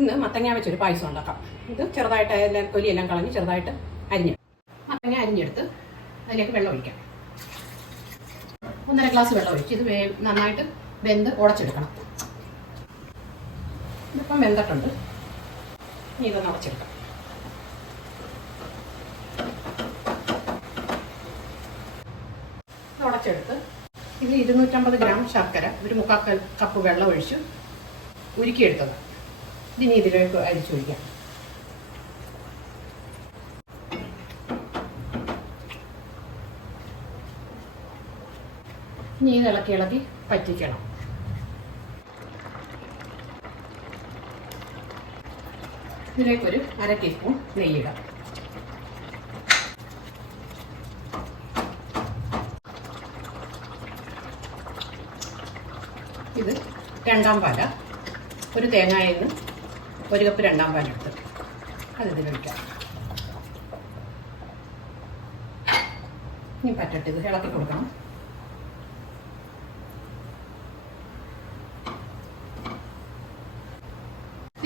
ഇന്ന് മത്തങ്ങ വെച്ചൊരു പായസം ഉണ്ടാക്കാം. ഇത് ചെറുതായിട്ട് എല്ലാം തൊലിയെല്ലാം കളഞ്ഞ് ചെറുതായിട്ട് അരിഞ്ഞ്. മത്തങ്ങ അരിഞ്ഞെടുത്ത് അതിലേക്ക് വെള്ളം ഒഴിക്കാം. ഒന്നര ഗ്ലാസ് വെള്ളം ഒഴിച്ച് ഇത് നന്നായിട്ട് വെന്ത് ഉടച്ചെടുക്കണം. ഇതിപ്പം വെന്തിട്ടുണ്ട്. ഇനി ഇതൊന്ന് ഉടച്ചെടുക്കാം. ഉടച്ചെടുത്ത് ഇതിൽ ഇരുന്നൂറ്റമ്പത് ഗ്രാം ശർക്കര ഒരു മുക്കാൽ കപ്പ് വെള്ളം ഒഴിച്ച് ഉരുക്കിയെടുത്തത്. ഇതിനി ഇതിലേക്ക് അരിച്ചൊഴിക്കാം ഇനി ഇളക്കി ഇളക്കി പറ്റിക്കണം. ഇതിലേക്കൊരു അര ടീസ്പൂൺ നെയ്യിടാം. ഇത് രണ്ടാം പാല. ഒരു തേങ്ങയിൽ നിന്ന് ഒരു കപ്പ് രണ്ടാം പാലെടുത്ത് അത് ഇതിൽ ഒഴിക്കാം ഇനി പറ്റട്ടെ ഇത് ഇളക്കി കൊടുക്കണം.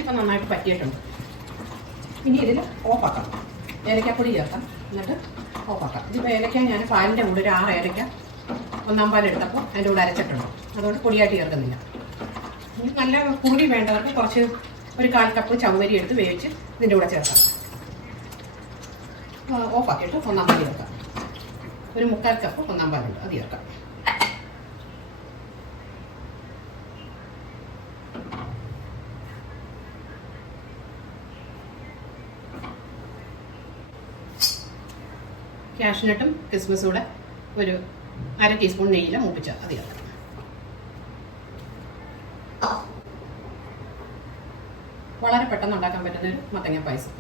ഇപ്പം നന്നായിട്ട് പറ്റിയിട്ടുണ്ട്. ഇനി ഇതിൽ ഓഫാക്കാം ഏലക്കാപ്പൊടി ചേർക്കാം. എന്നിട്ട് ഓഫാക്കാം ഇതിപ്പോൾ ഏലക്ക ഞാൻ പാലിന്റെ കൂടെ ഒരു ആറ് ഏലക്ക ഒന്നാം പാൽ എടുത്തപ്പോൾ അതിന്റെ കൂടെ അരച്ചിട്ടുണ്ട്. അതുകൊണ്ട് പൊടിയായിട്ട് ചേർക്കുന്നില്ല. നല്ല കൂടി വേണ്ടവർക്ക് കുറച്ച് ഒരു കാൽ കപ്പ് ചവരി എടുത്ത് വേവിച്ച് ഇതിന്റെ കൂടെ ചേർക്കാം. ഓഫാക്കിയിട്ട് ഒന്നാം പാൽ ചേർക്കാം. ഒരു മുക്കാൽ കപ്പ് ഒന്നാം പാലുണ്ട് അത് ചേർക്കാം. ക്യാഷ്നട്ടും കിസ്മിസും കൂടെ ഒരു അര ടീസ്പൂൺ നെയ്യിൽ മൂപ്പിച്ചാൽ അത് ചേർക്കാം. വളരെ പെട്ടെന്ന് ഉണ്ടാക്കാൻ പറ്റുന്ന ഒരു മത്തങ്ങ പായസം.